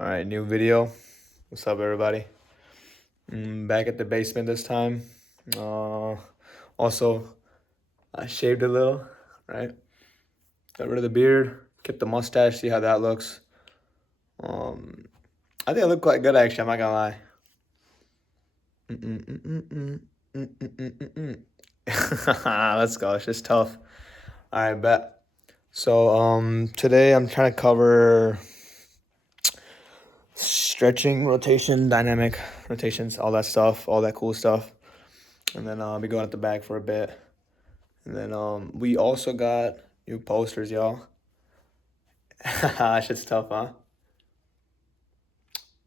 All right, new video. What's up, everybody? Back at the basement this time. Uh, also, I shaved a little, right? Got rid of the beard, kept the mustache, see how that looks. I think I look quite good, actually, I'm not gonna lie. Let's go, it's just tough. All right, bet. So, today I'm trying to cover stretching, rotation, dynamic rotations, all that stuff, all that cool stuff. And then I'll be going at the back for a bit. And then we also got new posters, y'all. Shit's tough, huh?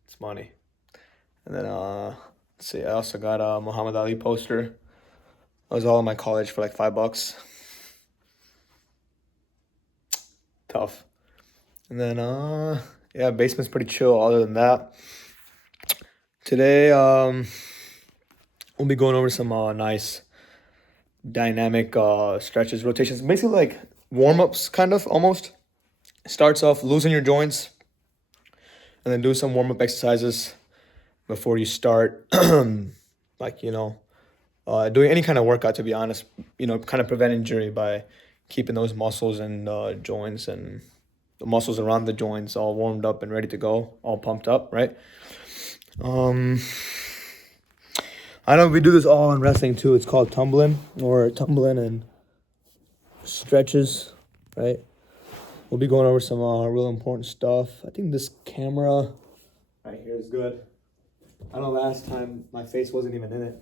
It's money. And then let's see, I also got a Muhammad Ali poster. That was all in my college for like $5. Tough. And then yeah, basement's pretty chill other than that. Today we'll be going over some nice dynamic stretches, rotations, basically like warm-ups kind of almost. Starts off losing your joints and then do some warm-up exercises before you start like doing any kind of workout, to be honest, kind of prevent injury by keeping those muscles and joints and the muscles around the joints all warmed up and ready to go, all pumped up, right? I know we do this all in wrestling too. It's called tumbling and stretches, right? We'll be going over some real important stuff. I think this camera right here is good. I know last time my face wasn't even in it.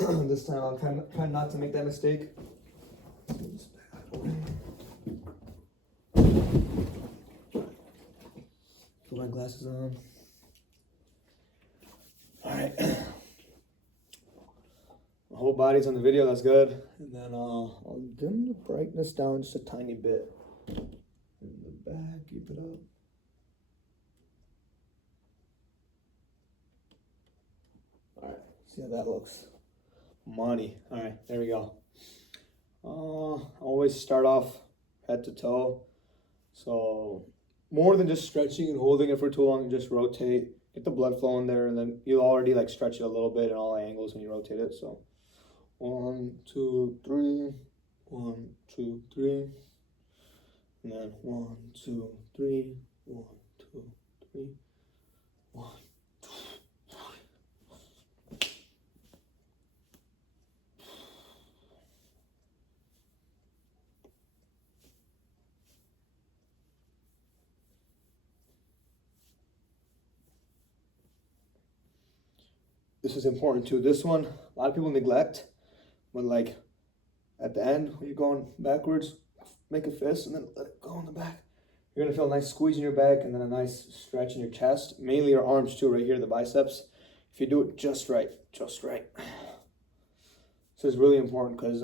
So this time I'll try not to make that mistake. Put my glasses on. Alright. My whole body's on the video, that's good. And then I'll dim the brightness down just a tiny bit. In the back, keep it up. Alright, see how that looks. Money. Alright, there we go. Always start off head to toe. So more than just stretching and holding it for too long, just rotate, get the blood flowing there, and then you'll already like stretch it a little bit in all angles when you rotate it. So 1, 2, 3, 1, 2, 3, and then 1, 2, 3, 1, 2, 3, 1. This is important too. This one, a lot of people neglect, but like at the end, when you're going backwards, make a fist and then let it go in the back. You're gonna feel a nice squeeze in your back and then a nice stretch in your chest, mainly your arms too, right here, the biceps. If you do it just right. This is really important because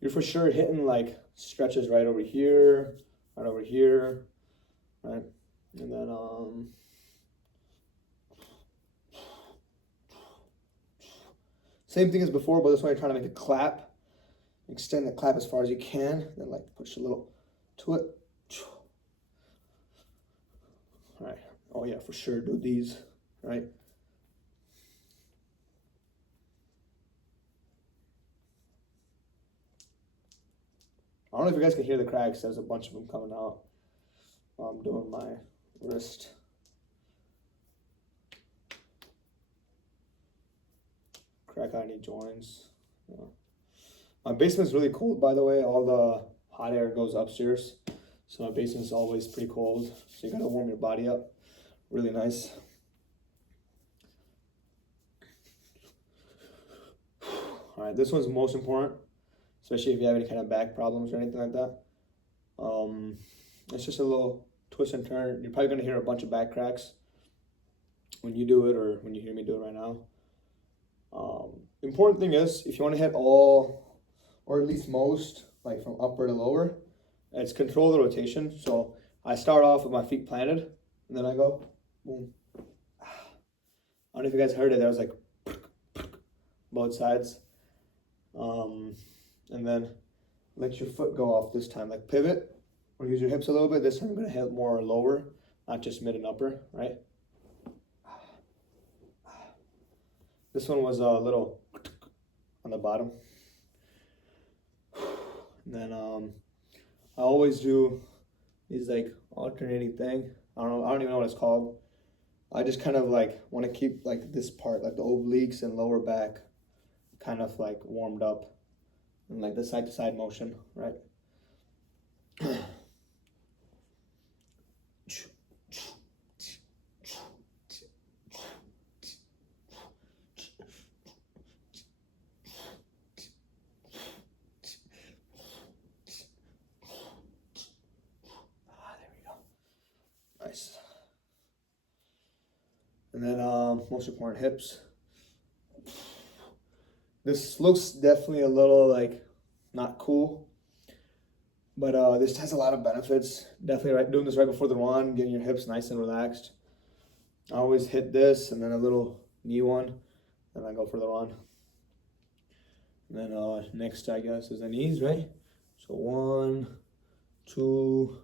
you're for sure hitting like stretches right over here, right? And then same thing as before, but this one you're trying to make a clap. Extend the clap as far as you can, then like push a little to it. All right. Oh yeah, for sure do these, right? I don't know if you guys can hear the cracks. There's a bunch of them coming out while I'm doing my wrist. Crack out any joints. Yeah. My basement's really cold, by the way. All the hot air goes upstairs. So my basement's always pretty cold. So you gotta warm your body up. Really nice. All right, this one's most important, especially if you have any kind of back problems or anything like that. It's just a little twist and turn. You're probably gonna hear a bunch of back cracks when you do it or when you hear me do it right now. Important thing is, if you want to hit all, or at least most, like from upper to lower, it's control the rotation. So I start off with my feet planted, and then I go, boom. I don't know if you guys heard it, that was like both sides. And then let your foot go off this time, like pivot, Or use your hips a little bit. This time you're gonna hit more lower, not just mid and upper, right? This one was a little on the bottom. And then I always do these like alternating thing. I don't even know what it's called. I just kind of like want to keep like this part, like the obliques and lower back, kind of like warmed up, and like the side to side motion, right? Nice. And then most important, hips. This looks definitely a little like not cool, but this has a lot of benefits. Definitely doing this right before the run, getting your hips nice and relaxed. I always hit this and then a little knee one, and I go for the run. And then next, I guess, is the knees, right? So 1, 2,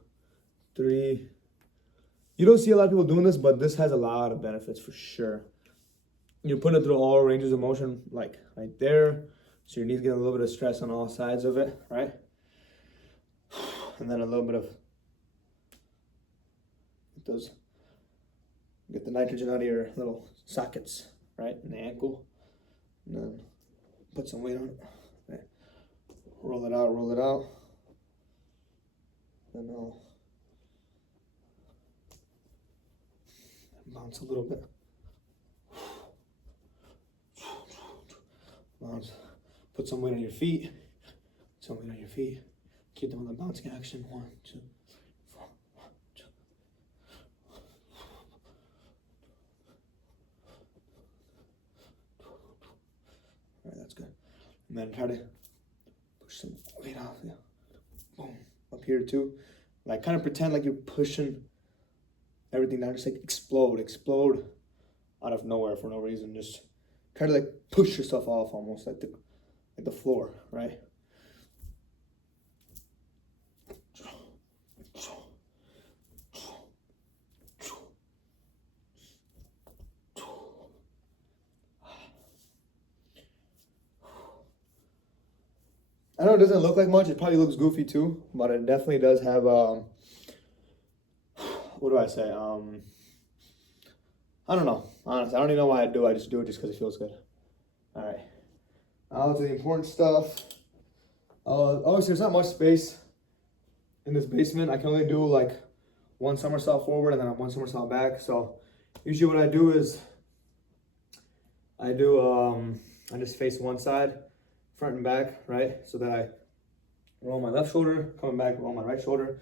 3. You don't see a lot of people doing this, but this has a lot of benefits for sure. You're putting it through all ranges of motion, like right there. So your knees get a little bit of stress on all sides of it, right? And then a little bit of get the nitrogen out of your little sockets, right? In the ankle. And then put some weight on it. Right. Roll it out, roll it out. Then I'll bounce a little bit. Bounce. Put some weight on your feet. Some weight on your feet. Keep them on the bouncing action. 1, 2, 4. 1, 2. All right, that's good. And then try to push some weight off. Yeah. Boom. Up here too. Like kind of pretend like you're pushing everything down. Just like explode out of nowhere for no reason. Just try to like push yourself off almost like the floor, right? I know it doesn't look like much. It probably looks goofy too, but it definitely does have what do I say? I don't know. Honestly, I don't even know why I do. I just do it just because it feels good. All right. Now to the important stuff. Obviously, there's not much space in this basement. I can only do like 1 somersault forward and then 1 somersault back. So usually what I do is I just face one side, front and back, right? So that I roll my left shoulder, coming back, roll my right shoulder,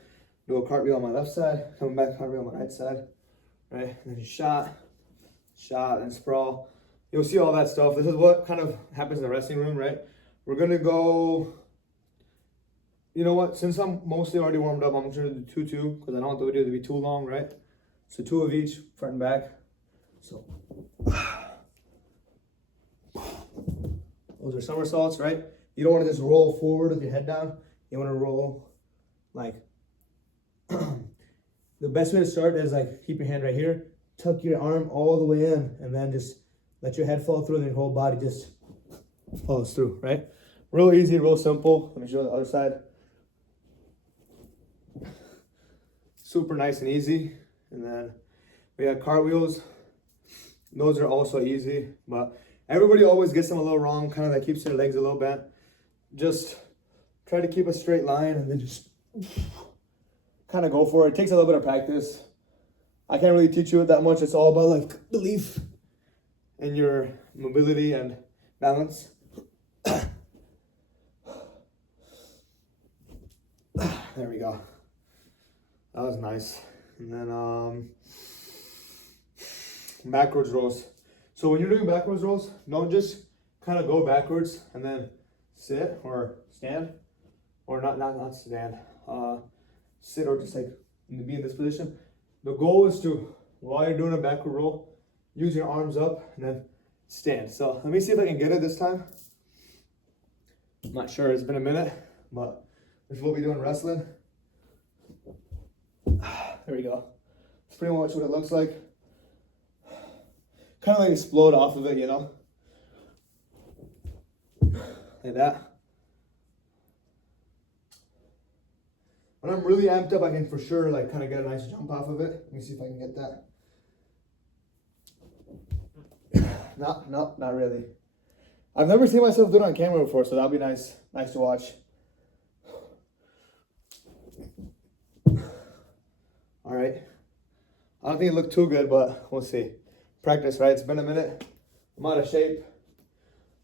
do a cartwheel on my left side, coming back, cartwheel on my right side, right? And then shot, and sprawl. You'll see all that stuff. This is what kind of happens in the wrestling room, right? We're gonna go, you know what? Since I'm mostly already warmed up, I'm just gonna do 2-2 because I don't want the video to be too long, right? So 2 of each, front and back. So those are somersaults, right? You don't want to just roll forward with your head down. You want to roll like, the best way to start is like, keep your hand right here, tuck your arm all the way in, and then just let your head fall through and your whole body just follows through, right? Real easy, real simple. Let me show you the other side. Super nice and easy. And then we have cartwheels. Those are also easy, but everybody always gets them a little wrong, kind of like keeps their legs a little bent. Just try to keep a straight line and then just kind of go for it. It takes a little bit of practice. I can't really teach you it that much. It's all about like belief in your mobility and balance. There we go. That was nice. And then backwards rolls. So when you're doing backwards rolls, don't just kind of go backwards and then sit or stand, or not stand. Sit or just like be in this position. The goal is to, while you're doing a backward roll, use your arms up and then stand. So let me see if I can get it this time. I'm not sure, it's been a minute, but this is what we do in wrestling. There we go. It's pretty much what it looks like. Kind of like explode off of it, you know? Like that. When I'm really amped up, I can for sure like kind of get a nice jump off of it. Let me see if I can get that. Not really. I've never seen myself do it on camera before, so that'll be nice to watch. All right. I don't think it looked too good, but we'll see. Practice, right? It's been a minute. I'm out of shape.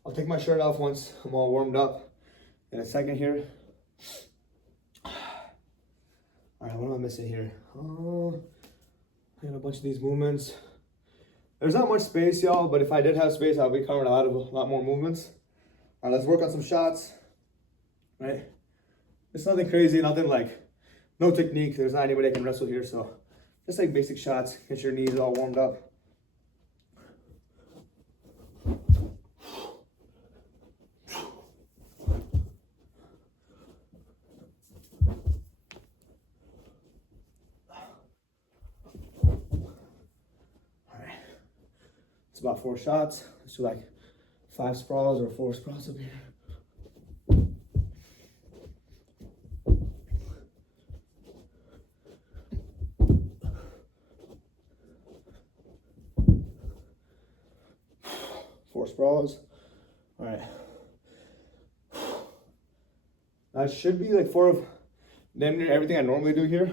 I'll take my shirt off once I'm all warmed up in a second here. All right, what am I missing here? Oh, I got a bunch of these movements. There's not much space, y'all, but if I did have space, I'll be covering a lot more movements. All right, let's work on some shots, right? It's nothing crazy, nothing like, no technique. There's not anybody that can wrestle here, so just like basic shots. Get your knees all warmed up. It's about 4 shots. Let's do like 5 sprawls or 4 sprawls up here. Sprawls. All right. That should be like 4 of damn near everything I normally do here.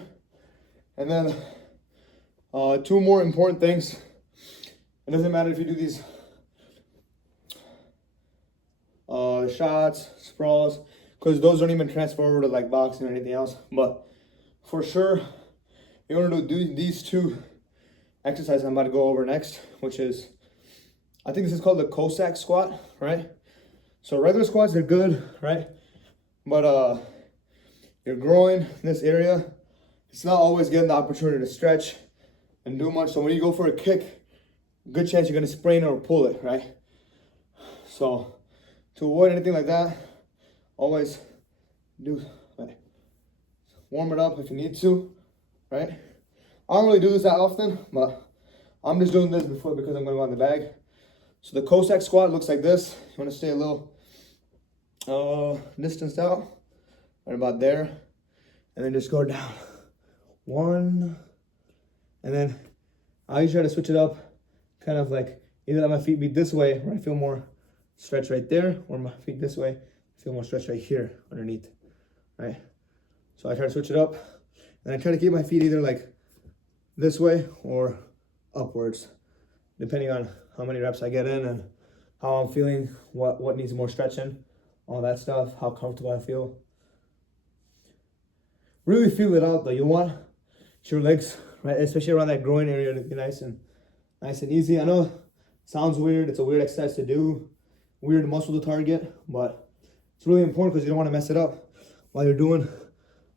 And then 2 more important things. It doesn't matter if you do these shots, sprawls, because those don't even transfer over to like boxing or anything else. But for sure, you're going to do these 2 exercises I'm about to go over next, which is, I think this is called the Cossack squat, right? So regular squats are good, right? But your groin, this area, it's not always getting the opportunity to stretch and do much. So when you go for a kick, good chance you're gonna sprain or pull it, right? So to avoid anything like that, always do, like, warm it up if you need to, right? I don't really do this that often, but I'm just doing this because I'm gonna go on the bag. So the Cossack squat looks like this. You want to stay a little distanced out, right about there, and then just go down. 1, and then I usually try to switch it up, kind of like either let my feet be this way, where I feel more stretch right there, or my feet this way, I feel more stretch right here underneath, right? So I try to switch it up, and I try to keep my feet either like this way or upwards, depending on how many reps I get in and how I'm feeling, what needs more stretching, all that stuff, how comfortable I feel. Really feel it out though. You want your legs, right, especially around that groin area, to be nice and easy. I know it sounds weird, it's a weird exercise to do, weird muscle to target, but it's really important because you don't want to mess it up while you're doing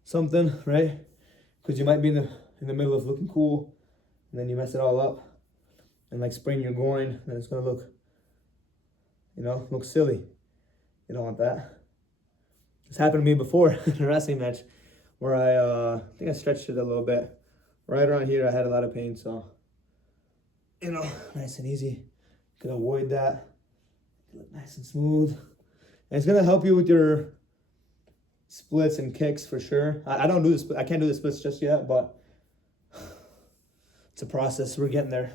something, right? Because you might be in the middle of looking cool and then you mess it all up and like sprain your groin, and it's gonna look, look silly. You don't want that. This happened to me before in a wrestling match where I think I stretched it a little bit. Right around here I had a lot of pain, so nice and easy. You can avoid that. Look nice and smooth. And it's gonna help you with your splits and kicks for sure. I don't do this, I can't do the splits just yet, but it's a process. We're getting there.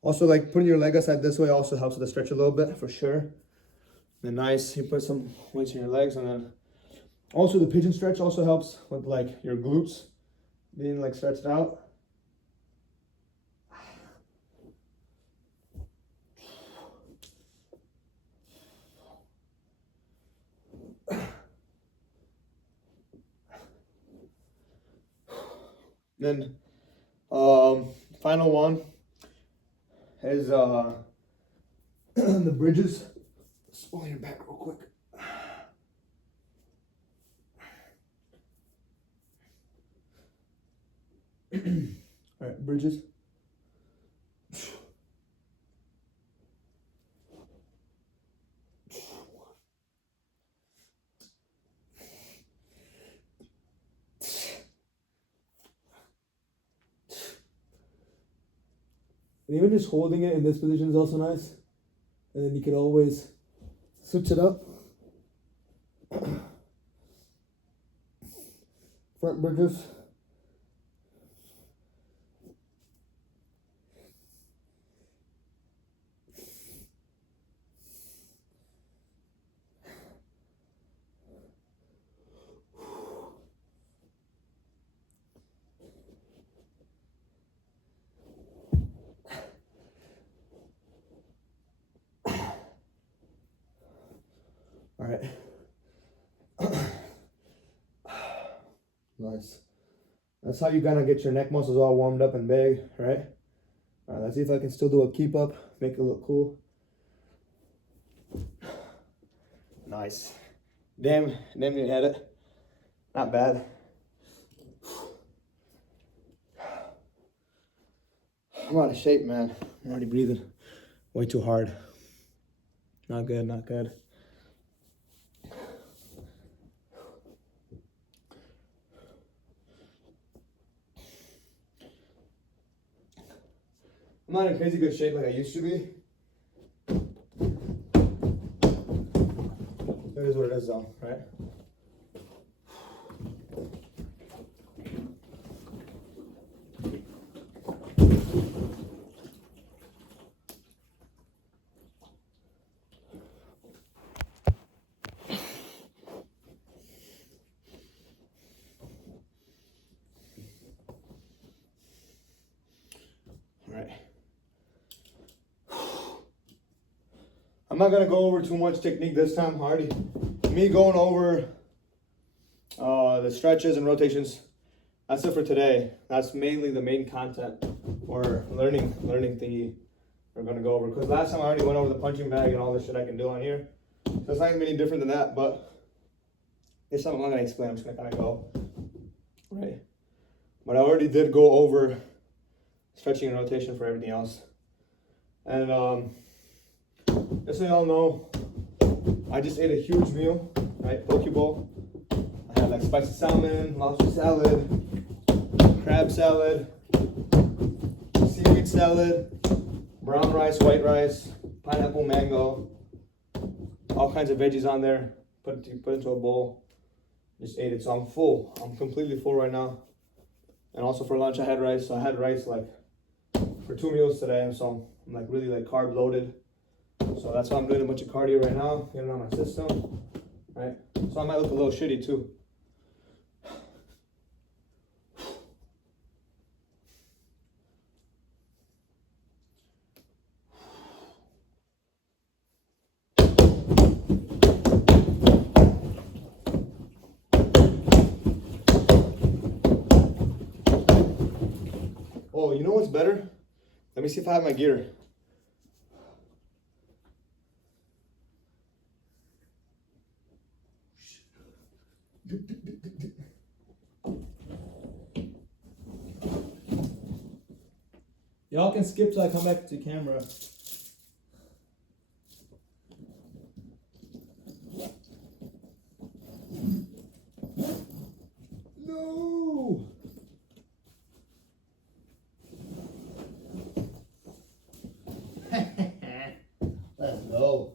Also, like putting your leg aside this way also helps with the stretch a little bit for sure. Then nice, you put some weights in your legs, and then also the pigeon stretch also helps with like your glutes being like stretched out. Then final one is the bridges. Just pull your back real quick. All right, bridges. And even just holding it in this position is also nice. And then you can always switch it up. Front bridges. All right. Nice. That's how you gotta get your neck muscles all warmed up and big, right? All right, let's see if I can still do a keep up, make it look cool. Nice. Damn you had it. Not bad. I'm out of shape, man. I'm already breathing way too hard. Not good, not good. I'm not in crazy good shape like I used to be. It is what it is though, right? All right. I'm not gonna go over too much technique this time, Hardy. Me going over the stretches and rotations, that's it for today. That's mainly the main content or learning thingy we're gonna go over. Because last time I already went over the punching bag and all the shit I can do on here. So it's not gonna be any different than that, but this time I'm not gonna explain, I'm just gonna kinda go. Right. But I already did go over stretching and rotation for everything else. And just so y'all know, I just ate a huge meal, right? Poke bowl. I had like spicy salmon, lobster salad, crab salad, seaweed salad, brown rice, white rice, pineapple, mango, all kinds of veggies on there. Put into a bowl. Just ate it, so I'm full. I'm completely full right now. And also for lunch I had rice. So I had rice like for 2 meals today, so I'm like really like carb loaded. So that's why I'm doing a bunch of cardio right now, getting on my system, right? So I might look a little shitty too. Oh, you know what's better? Let me see if I have my gear. Y'all can skip till I come back to camera. No! Let's go.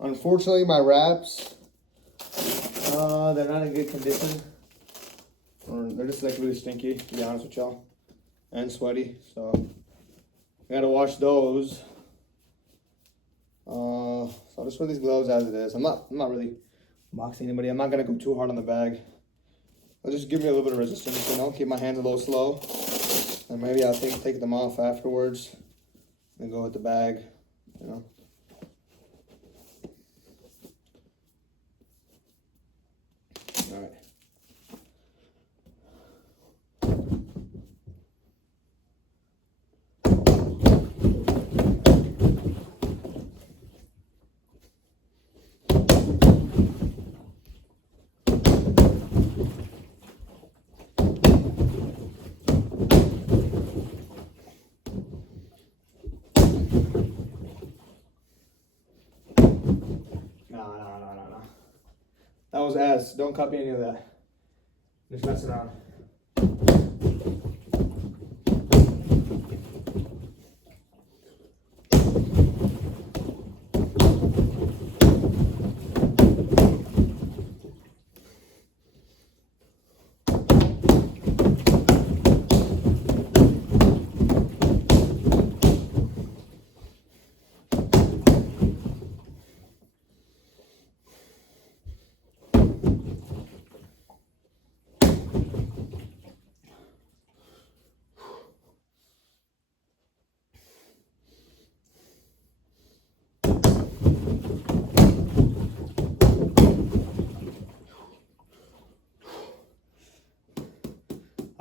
Unfortunately, my wraps, they're not in good condition. Or they're just like really stinky, to be honest with y'all. And sweaty, so I gotta wash those. So I'll just wear these gloves as it is. I'm not really boxing anybody. I'm not gonna go too hard on the bag. I'll just give me a little bit of resistance, you know, keep my hands a little slow. And maybe I'll take them off afterwards. Then go with the bag, you know. All right. No. That was ass. Don't copy any of that. Just mess around.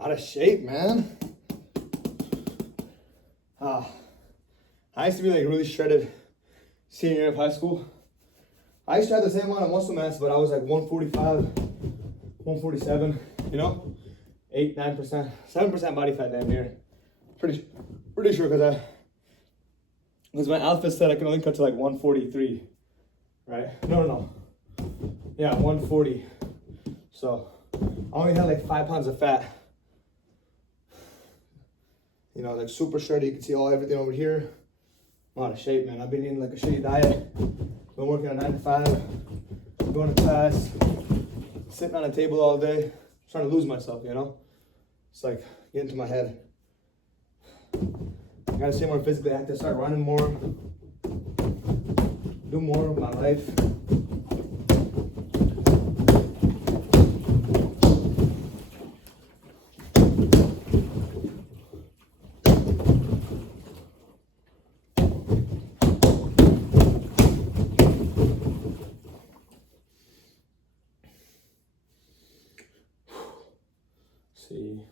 Out of shape, man. I used to be like really shredded senior year of high school. I used to have the same amount of muscle mass, but I was like 145, 147, you know? 8, 9%, 7% body fat damn near. Pretty sure because my outfit said I can only cut to like 143, right? No. Yeah, 140. So I only had like 5 pounds of fat. You know, like super shredded. You can see everything over here. I'm out of shape, man. I've been eating like a shitty diet. Been working on 9 to 5, going to class, sitting on a table all day, trying to lose myself, you know? It's like getting to my head. I gotta stay more physically active, start running more, do more of my life. See.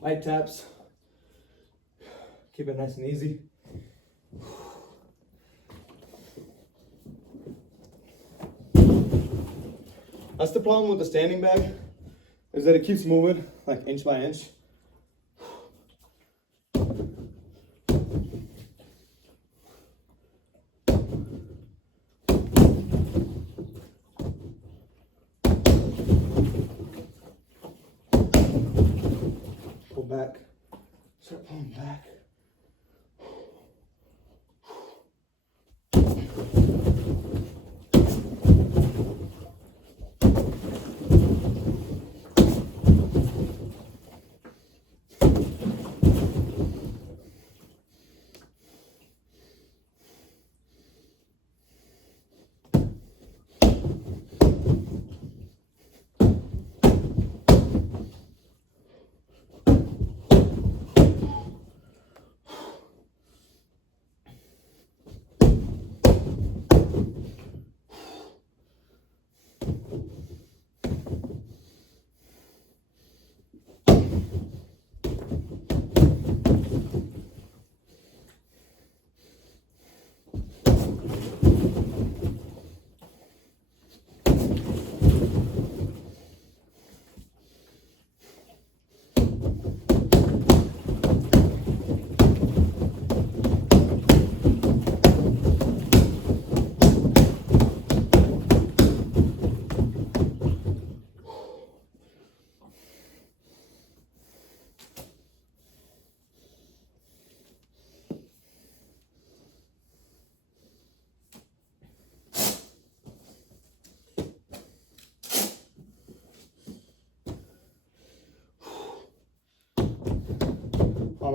Light taps. Keep it nice and easy. That's the problem with the standing bag, is that it keeps moving like inch by inch. Pull back, start pulling back.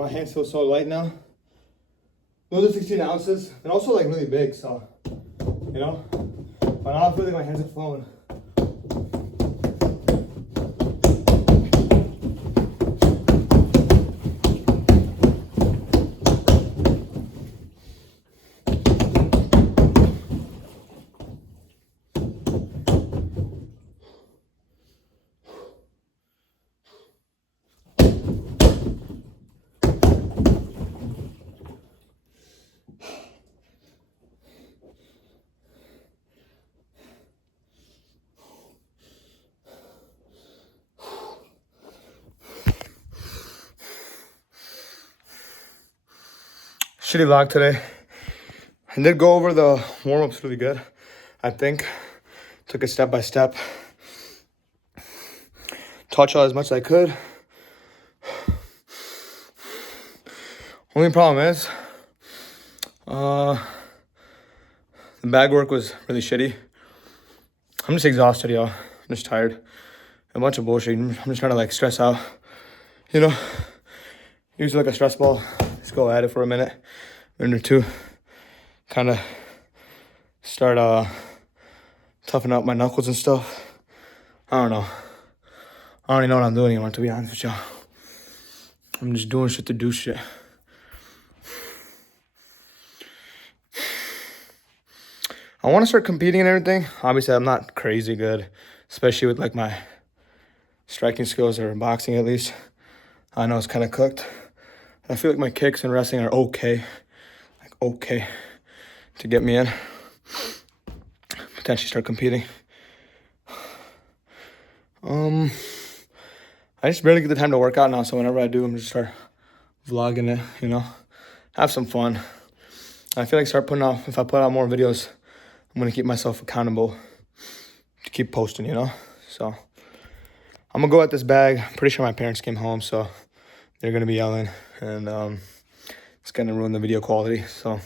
my hands feel so light now. Those are 16 ounces, and also like really big, so, you know, but now I feel like my hands are flowing. Shitty vlog today. I did go over the warm-ups really good, I think. Took it step by step. Taught y'all as much as I could. Only problem is, the bag work was really shitty. I'm just exhausted, y'all. I'm just tired. A bunch of bullshit. I'm just trying to like stress out. You know, use like a stress ball. Just go at it for a minute or two. Kind of start toughen up my knuckles and stuff. I don't know. I don't even know what I'm doing anymore, to be honest with y'all. I'm just doing shit to do shit. I want to start competing and everything. Obviously, I'm not crazy good, especially with like my striking skills or boxing at least. I know it's kind of cooked. I feel like my kicks and wrestling are okay. Like okay to get me in. Potentially start competing. I just barely get the time to work out now, so whenever I do, I'm just start vlogging it, you know. Have some fun. I feel like if I put out more videos, I'm gonna keep myself accountable to keep posting, you know. So I'm gonna go at this bag. Pretty sure my parents came home, so they're gonna be yelling, and it's gonna ruin the video quality. So I'm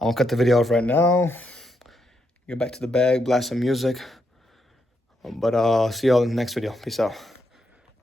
gonna cut the video off right now. Get back to the bag, blast some music. But I'll see y'all in the next video. Peace out.